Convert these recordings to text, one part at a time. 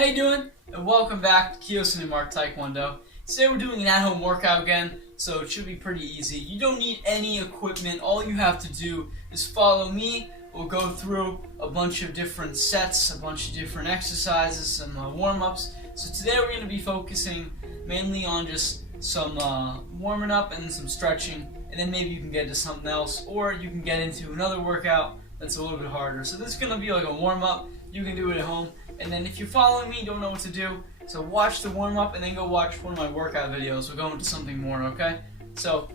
How you doing? And welcome back to Kyosin and Mark Taekwondo. Today we're doing an at-home workout again, so it should be pretty easy. You don't need any equipment. All you have to do is follow me. We'll go through a bunch of different sets, a bunch of different exercises, some warm-ups. So today we're going to be focusing mainly on just some warming up and some stretching, and then maybe you can get into something else, or you can get into another workout that's a little bit harder. So this is going to be like a warm-up. You can do it at home. And then if you're following me, don't know what to do, so watch the warm-up and then go watch one of my workout videos. We'll go into something more, okay? So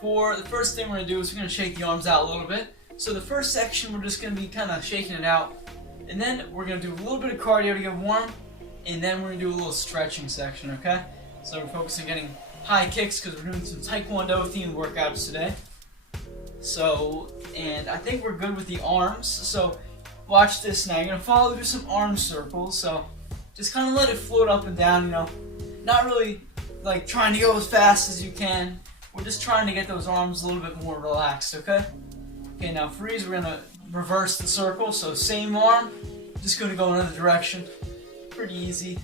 for the first thing we're going to do is we're going to shake the arms out a little bit. So the first section, we're just going to be kind of shaking it out. And then we're going to do a little bit of cardio to get warm. And then we're going to do a little stretching section, okay? So we're focusing on getting high kicks because we're doing some Taekwondo themed workouts today. So, and I think we're good with the arms. So watch this now. You're going to do some arm circles, so just kind of let it float up and down, you know. Not really like trying to go as fast as you can. We're just trying to get those arms a little bit more relaxed, okay? Okay, now freeze, we're going to reverse the circle, so same arm, just going to go another direction. Pretty easy.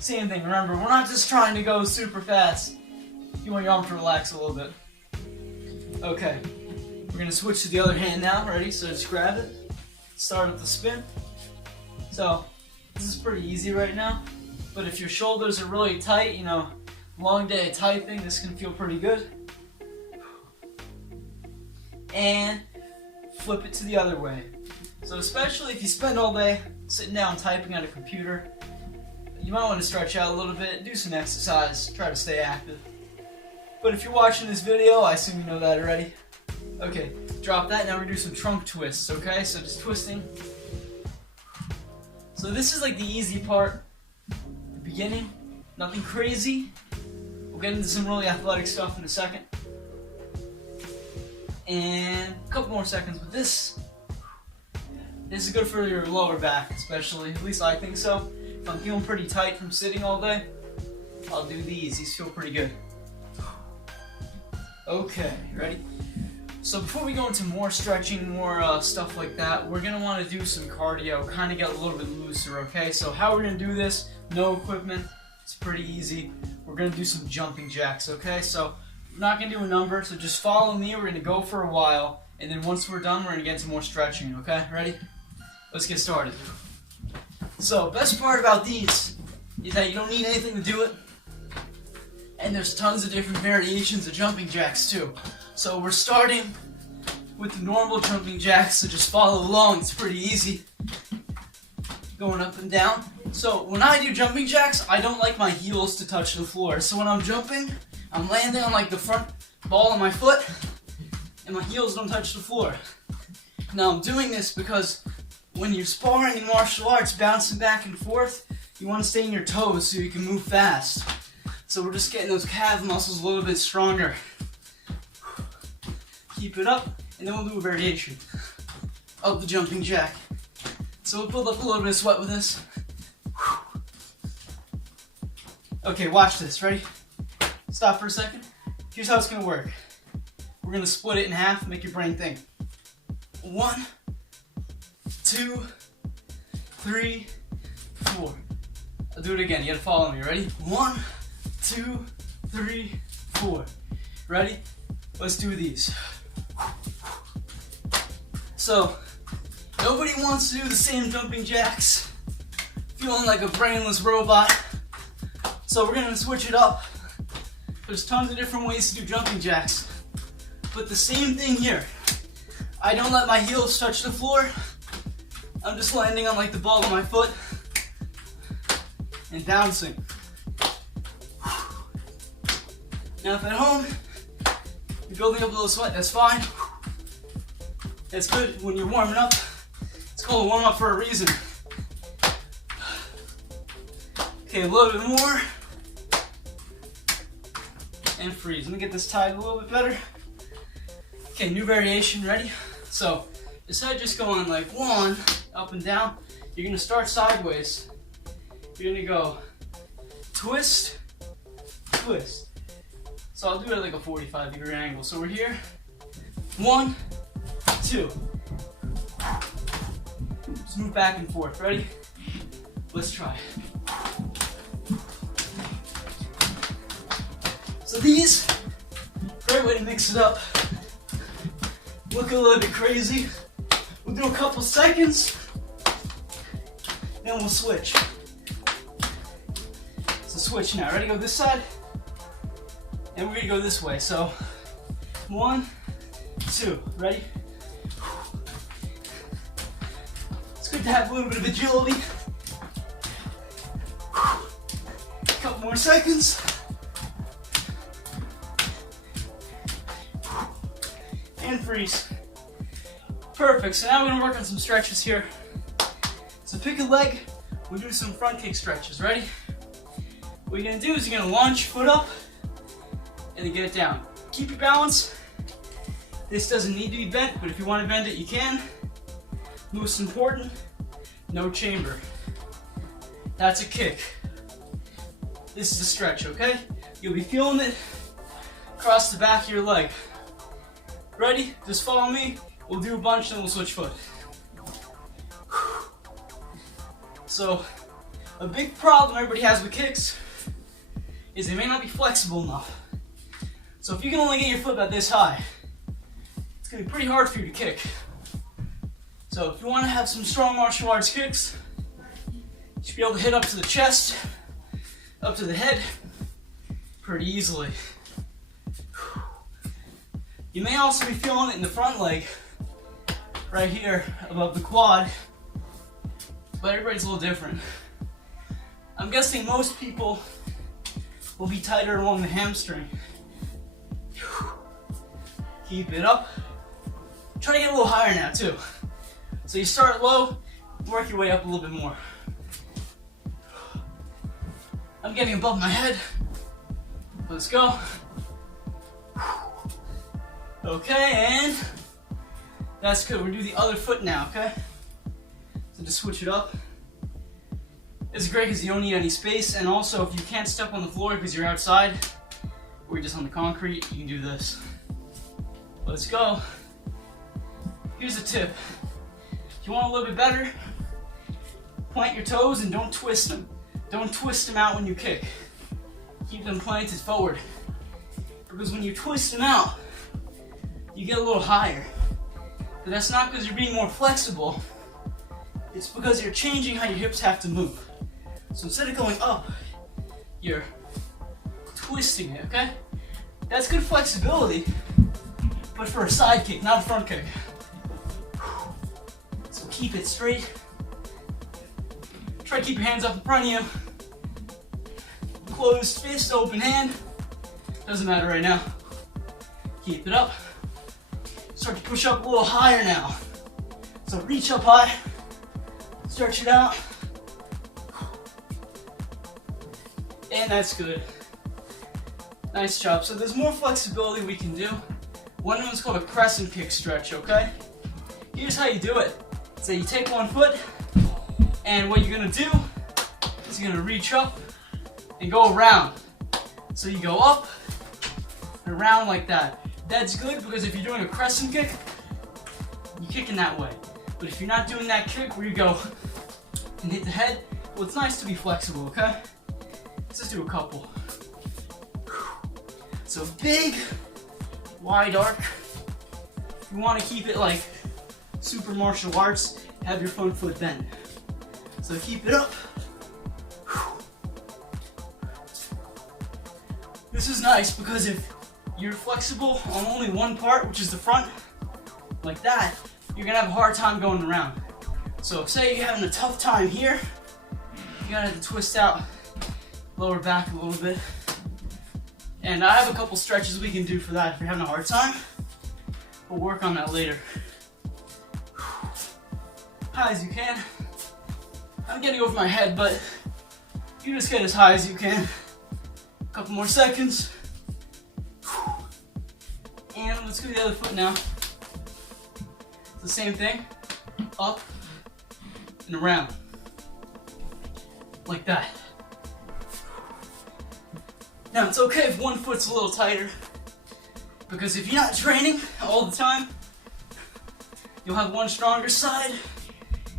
Same thing, remember, we're not just trying to go super fast. You want your arm to relax a little bit. Okay, we're going to switch to the other hand now, ready? So just grab it. Start with the spin. So this is pretty easy right now, but if your shoulders are really tight, you know, long day of typing, this can feel pretty good. And flip it to the other way. So especially if you spend all day sitting down typing on a computer, you might want to stretch out a little bit, do some exercise, try to stay active. But if you're watching this video, I assume you know that already. Okay, drop that. Now we do some trunk twists, okay? So just twisting. So this is like the easy part, the beginning, nothing crazy. We'll get into some really athletic stuff in a second. And a couple more seconds with this. This is good for your lower back, especially, at least I think so. If I'm feeling pretty tight from sitting all day, I'll do these. These feel pretty good. Okay, ready? So before we go into more stretching, more stuff like that, we're going to want to do some cardio, kind of get a little bit looser, okay? So how we're going to do this, no equipment, it's pretty easy. We're going to do some jumping jacks, okay? So we're not going to do a number, so just follow me. We're going to go for a while, and then once we're done, we're going to get into more stretching, okay? Ready? Let's get started. So best part about these is that you don't need anything to do it, and there's tons of different variations of jumping jacks too. So we're starting with the normal jumping jacks, so just follow along, it's pretty easy. Going up and down. So when I do jumping jacks, I don't like my heels to touch the floor. So when I'm jumping, I'm landing on like the front ball of my foot, and my heels don't touch the floor. Now I'm doing this because when you're sparring in martial arts, bouncing back and forth, you want to stay in your toes so you can move fast. So we're just getting those calf muscles a little bit stronger. Keep it up, and then we'll do a variation of the jumping jack. So we'll build up a little bit of sweat with this. Okay, watch this. Ready? Stop for a second. Here's how it's going to work. We're going to split it in half and make your brain think. 1, 2, 3, 4. I'll do it again. You got to follow me. Ready? 1, 2, 3, 4. Ready? Let's do these. So, nobody wants to do the same jumping jacks, feeling like a brainless robot. So we're going to switch it up. There's tons of different ways to do jumping jacks. But the same thing here. I don't let my heels touch the floor. I'm just landing on like the ball of my foot and bouncing. Now if at home you're building up a little sweat, that's fine. That's good when you're warming up. It's called a warm-up for a reason. Okay, a little bit more. And freeze. Let me get this tied a little bit better. Okay, new variation, ready? So, instead of just going like 1, up and down, you're going to start sideways. You're going to go twist, twist. So I'll do it at like a 45-degree angle. So we're here. 1, 2. Just move back and forth. Ready? Let's try. So these, great way to mix it up. Look a little bit crazy. We'll do a couple seconds, then we'll switch. So switch now. Ready? Go this side, and we're gonna go this way. So 1, 2. Ready? It's good to have a little bit of agility. Couple more seconds. And freeze. Perfect. So now we're gonna work on some stretches here. So pick a leg. We'll do some front kick stretches. Ready? What you're gonna do is you're gonna launch foot up and then get it down. Keep your balance. This doesn't need to be bent, but if you want to bend it, you can. Most important, no chamber. That's a kick. This is a stretch, okay? You'll be feeling it across the back of your leg. Ready? Just follow me. We'll do a bunch, then we'll switch foot. So, a big problem everybody has with kicks is they may not be flexible enough. So if you can only get your foot about this high, it's gonna be pretty hard for you to kick. So if you wanna have some strong martial arts kicks, you should be able to hit up to the chest, up to the head, pretty easily. You may also be feeling it in the front leg, right here above the quad, but everybody's a little different. I'm guessing most people will be tighter along the hamstring. Keep it up. Try to get a little higher now too. So you start low, work your way up a little bit more. I'm getting above my head. Let's go. Okay, and that's good. We'll do the other foot now, okay? So just switch it up. It's great because you don't need any space, and also if you can't step on the floor because you're outside or you're just on the concrete, you can do this. Let's go. Here's a tip. If you want a little bit better, plant your toes and don't twist them. Don't twist them out when you kick. Keep them planted forward. Because when you twist them out, you get a little higher. But that's not because you're being more flexible. It's because you're changing how your hips have to move. So instead of going up, you're twisting it, okay? That's good flexibility, but for a side kick, not a front kick. So keep it straight. Try to keep your hands up in front of you. Closed fist, open hand. Doesn't matter right now. Keep it up. Start to push up a little higher now. So reach up high. Stretch it out. And that's good. Nice job. So there's more flexibility we can do. One of them is called a crescent kick stretch, okay? Here's how you do it. So you take one foot, and what you're gonna do is you're gonna reach up and go around. So you go up and around like that. That's good because if you're doing a crescent kick, you're kicking that way. But if you're not doing that kick where you go and hit the head, well, it's nice to be flexible, okay? Let's just do a couple. So big, wide arc. You want to keep it like super martial arts, have your front foot bent. So keep it up. This is nice because if you're flexible on only one part, which is the front, like that, you're gonna have a hard time going around. So say you're having a tough time here, you gotta have to twist out lower back a little bit. And I have a couple stretches we can do for that if you're having a hard time. We'll work on that later. High as you can. I'm getting over my head, but you just get as high as you can. A couple more seconds. And let's do the other foot now. It's the same thing. Up and around. Like that. Now it's okay if one foot's a little tighter, because if you're not training all the time, you'll have one stronger side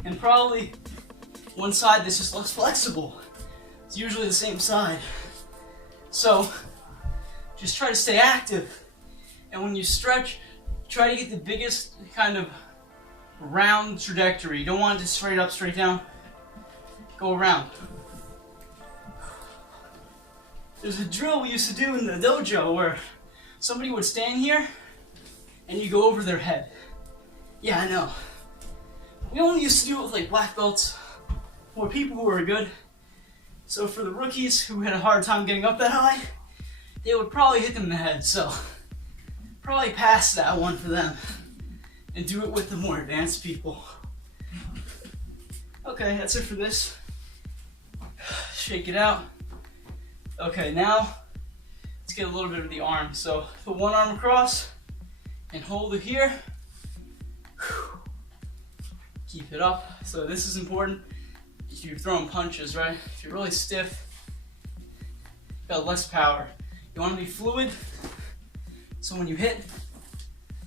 and probably one side that's just less flexible. It's usually the same side. So just try to stay active. And when you stretch, try to get the biggest kind of round trajectory. You don't want it to straight up, straight down. Go around. There's a drill we used to do in the dojo where somebody would stand here and you go over their head. Yeah, I know. We only used to do it with like black belts or people who were good. So for the rookies who had a hard time getting up that high, they would probably hit them in the head. So probably pass that one for them and do it with the more advanced people. Okay, that's it for this. Shake it out. Okay, now let's get a little bit of the arm. So put one arm across and hold it here. Keep it up. So this is important. If you're throwing punches, right? If you're really stiff, you've got less power. You want to be fluid, so when you hit,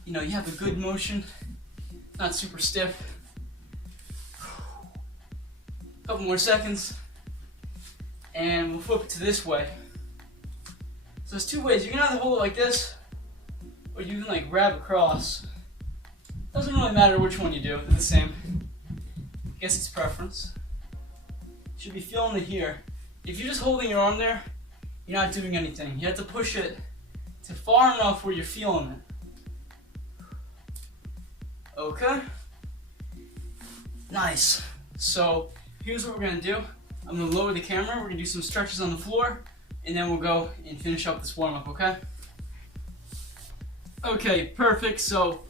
you have a good motion, not super stiff. A couple more seconds, and we'll flip it to this way. So there's two ways. You can either hold it like this, or you can like grab across. Doesn't really matter which one you do, they're the same. I guess it's preference. You should be feeling it here. If you're just holding your arm there, you're not doing anything. You have to push it to far enough where you're feeling it. Okay? Nice. So here's what we're gonna do. I'm gonna lower the camera, we're gonna do some stretches on the floor, and then we'll go and finish up this warm-up, okay? Okay, perfect. So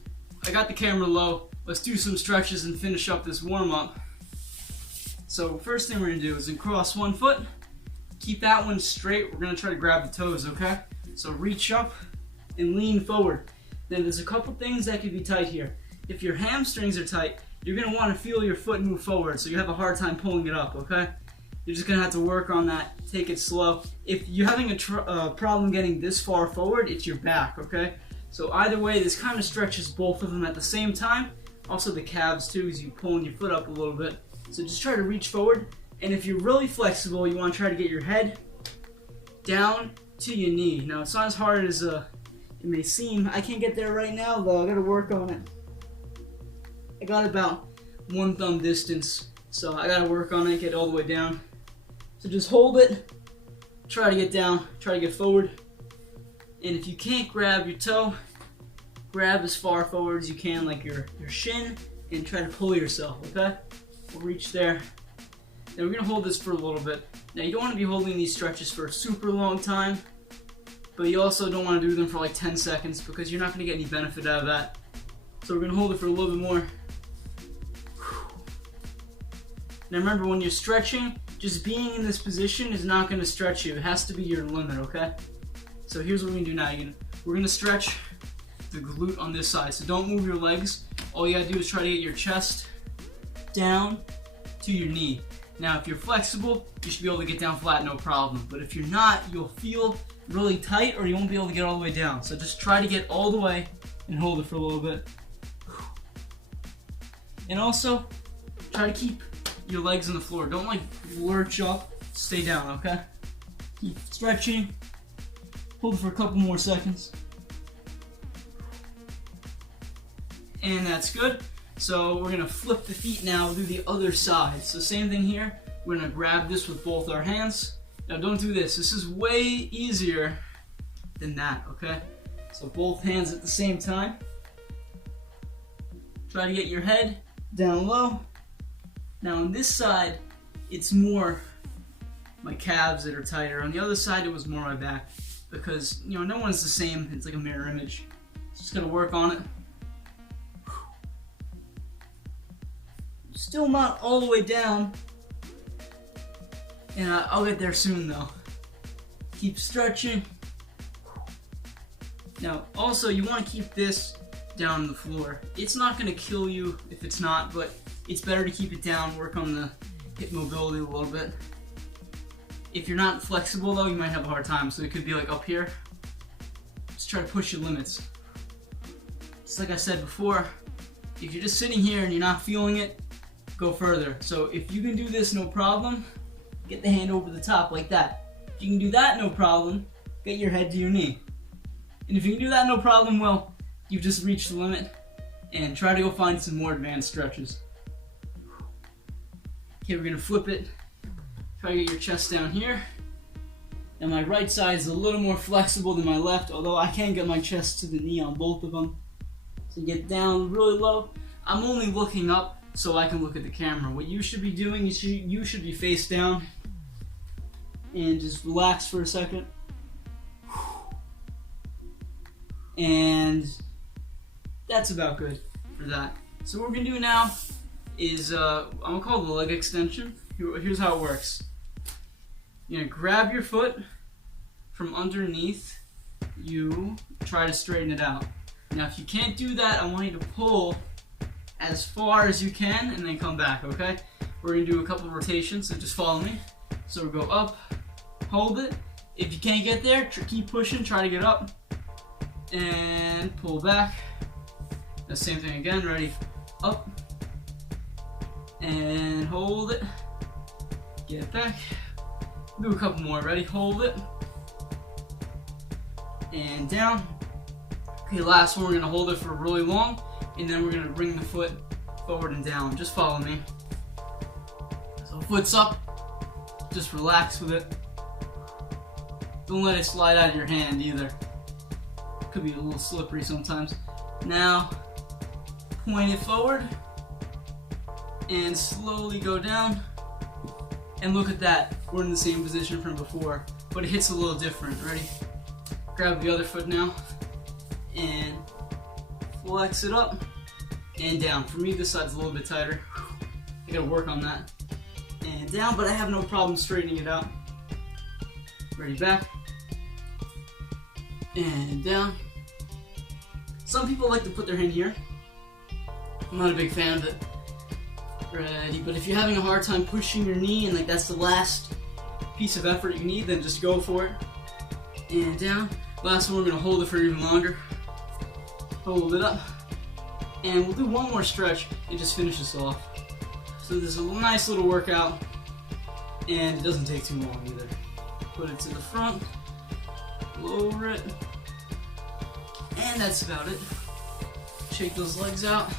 I got the camera low. Let's do some stretches and finish up this warm-up. So first thing we're gonna do is cross one foot. Keep that one straight. We're gonna try to grab the toes, okay? So reach up and lean forward. Then there's a couple things that could be tight here. If your hamstrings are tight, you're gonna wanna feel your foot move forward, so you have a hard time pulling it up, okay? You're just gonna have to work on that, take it slow. If you're having a problem getting this far forward, it's your back, okay? So either way, this kind of stretches both of them at the same time. Also the calves too, as you pulling your foot up a little bit. So just try to reach forward. And if you're really flexible, you want to try to get your head down to your knee. Now, it's not as hard as it may seem. I can't get there right now, though. I got to work on it. I got about one thumb distance, so I got to work on it, get all the way down. So just hold it, try to get down, try to get forward. And if you can't grab your toe, grab as far forward as you can, like your shin, and try to pull yourself, okay? We'll reach there. Now we're gonna hold this for a little bit. Now you don't want to be holding these stretches for a super long time, but you also don't want to do them for like 10 seconds because you're not gonna get any benefit out of that. So we're gonna hold it for a little bit more. Now remember, when you're stretching, just being in this position is not gonna stretch you. It has to be your limit, okay? So here's what we're gonna do now. We're gonna stretch the glute on this side. So don't move your legs. All you gotta do is try to get your chest down to your knee. Now, if you're flexible, you should be able to get down flat, no problem. But if you're not, you'll feel really tight or you won't be able to get all the way down. So just try to get all the way and hold it for a little bit. And also, try to keep your legs on the floor. Don't like lurch up, stay down, okay? Keep stretching. Hold it for a couple more seconds. And that's good. So we're gonna flip the feet now, we'll do the other side. So same thing here, we're gonna grab this with both our hands. Now don't do this, this is way easier than that, okay? So both hands at the same time. Try to get your head down low. Now on this side, it's more my calves that are tighter. On the other side, it was more my back. Because, no one's the same, it's like a mirror image. Just gotta work on it. Still not all the way down, and I'll get there soon though. Keep stretching. Now also, you want to keep this down on the floor. It's not going to kill you if it's not, but it's better to keep it down, work on the hip mobility a little bit. If you're not flexible though, you might have a hard time, so it could be like up here. Just try to push your limits. Just like I said before, if you're just sitting here and you're not feeling it, go further. So if you can do this, no problem, get the hand over the top like that. If you can do that, no problem, get your head to your knee. And if you can do that no problem, well, you've just reached the limit. And try to go find some more advanced stretches. Okay, we're gonna flip it. Try to get your chest down here. Now my right side is a little more flexible than my left, although I can get my chest to the knee on both of them. So get down really low. I'm only looking up so I can look at the camera. What you should be doing is you should be face down and just relax for a second. And that's about good for that. So what we're gonna do now is I'm gonna call it the leg extension. Here's how it works. You're gonna grab your foot from underneath. You try to straighten it out. Now if you can't do that, I want you to pull as far as you can and then come back, okay? We're gonna do a couple of rotations, so just follow me. So we'll go up, hold it. If you can't get there, keep pushing, try to get up. And pull back. The same thing again, ready? Up. And hold it. Get it back. Do a couple more, ready? Hold it. And down. Okay, last one, we're gonna hold it for really long, and then we're gonna bring the foot forward and down. Just follow me. So foot's up, just relax with it. Don't let it slide out of your hand either. Could be a little slippery sometimes. Now, point it forward, and slowly go down. And look at that, we're in the same position from before, but it hits a little different. Ready? Grab the other foot now, and flex it up, and down. For me, this side's a little bit tighter. I gotta work on that. And down, but I have no problem straightening it out. Ready, back, and down. Some people like to put their hand here. I'm not a big fan of it. Ready, but if you're having a hard time pushing your knee and like that's the last piece of effort you need, then just go for it. And down. Last one, we're gonna hold it for even longer. Hold it up. And we'll do one more stretch and just finish this off. So this is a nice little workout, and it doesn't take too long either. Put it to the front, lower it, and that's about it. Shake those legs out.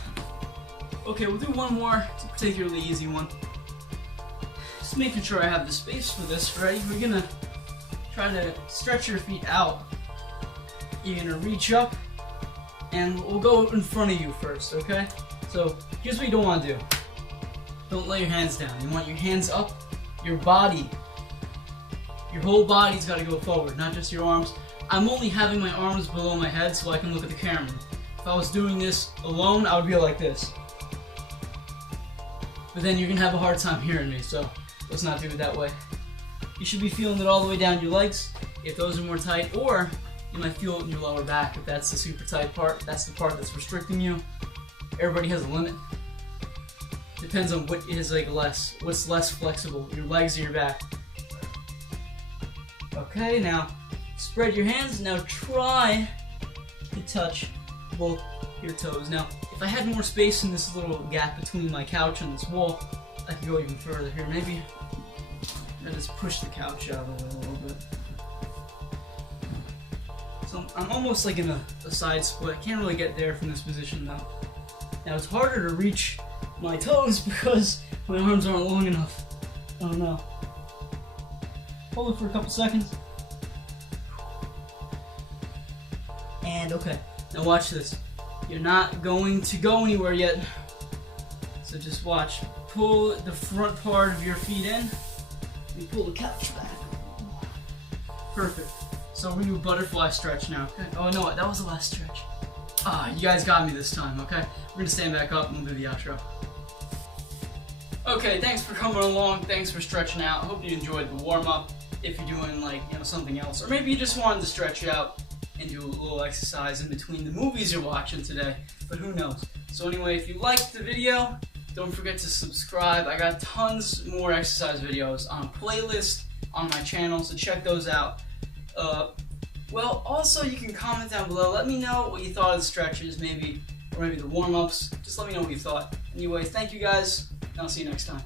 Okay, we'll do one more, it's a particularly easy one. Just making sure I have the space for this. Ready? We're gonna try to stretch your feet out. You're gonna reach up, and we'll go in front of you first, okay? So here's what you don't want to do. Don't lay your hands down. You want your hands up, your body. Your whole body's got to go forward, not just your arms. I'm only having my arms below my head so I can look at the camera. If I was doing this alone, I would be like this. But then you're going to have a hard time hearing me, so let's not do it that way. You should be feeling it all the way down your legs if those are more tight, or you might feel it in your lower back if that's the super tight part. That's the part that's restricting you. Everybody has a limit. Depends on what is like what's less flexible, your legs or your back. Okay, now spread your hands. Now try to touch both your toes. Now, if I had more space in this little gap between my couch and this wall, I could go even further here. Maybe I just push the couch out of it a little bit. So I'm almost like in a side split. I can't really get there from this position now. Now it's harder to reach my toes because my arms aren't long enough. I don't know. Hold it for a couple seconds. And okay, now watch this. You're not going to go anywhere yet. So just watch. Pull the front part of your feet in and pull the couch back. Perfect. So we're gonna do a butterfly stretch now. Okay. Oh no, that was the last stretch. You guys got me this time, okay? We're gonna stand back up and we'll do the outro. Okay, thanks for coming along. Thanks for stretching out. I hope you enjoyed the warm-up. If you're doing like, something else, or maybe you just wanted to stretch out and do a little exercise in between the movies you're watching today, but who knows. So anyway, if you liked the video, don't forget to subscribe. I got tons more exercise videos on a playlist on my channel, so check those out. Well, also you can comment down below. Let me know what you thought of the stretches, or maybe the warm-ups. Just let me know what you thought. Anyway, thank you guys, and I'll see you next time.